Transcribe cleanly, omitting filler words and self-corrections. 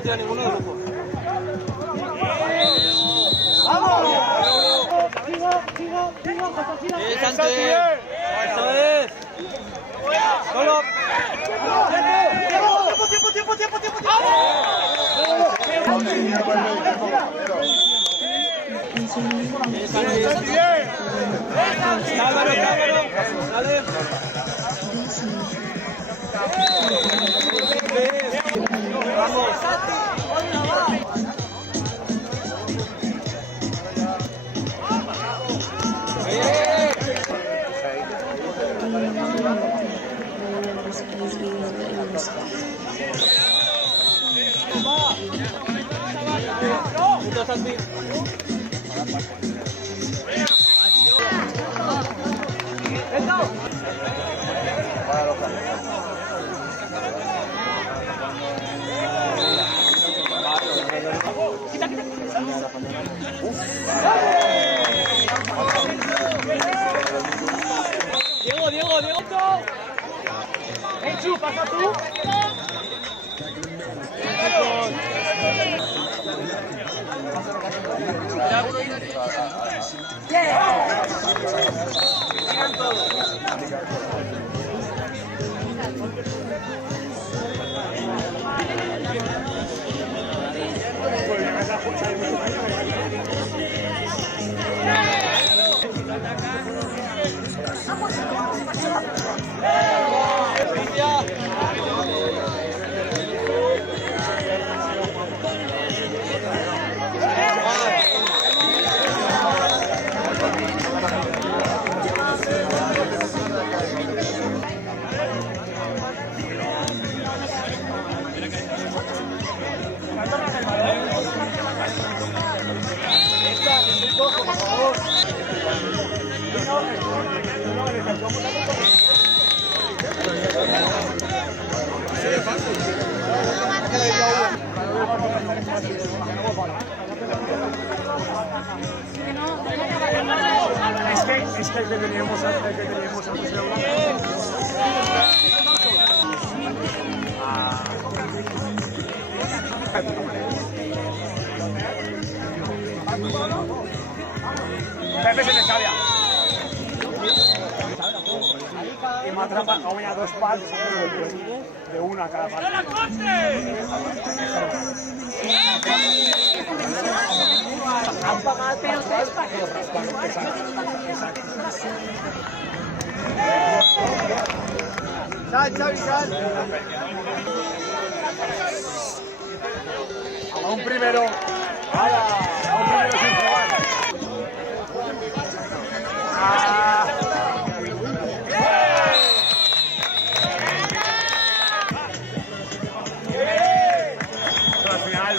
no tira ninguno de grupo. ¡Vamos! Santi! ¡Eso es! ¡Solo! ¡Tiempo! ¡Álvaro! ¡Dale! ¡Vamos! Punto, Santi. Diego. Enchu, pasa tú. Es que el que teníamos antes de hablar. Pepe se me sabia. Y me atrapa a dos palos de una a cada palo. Sal. A un primero. A un primero sin jugar. Al final.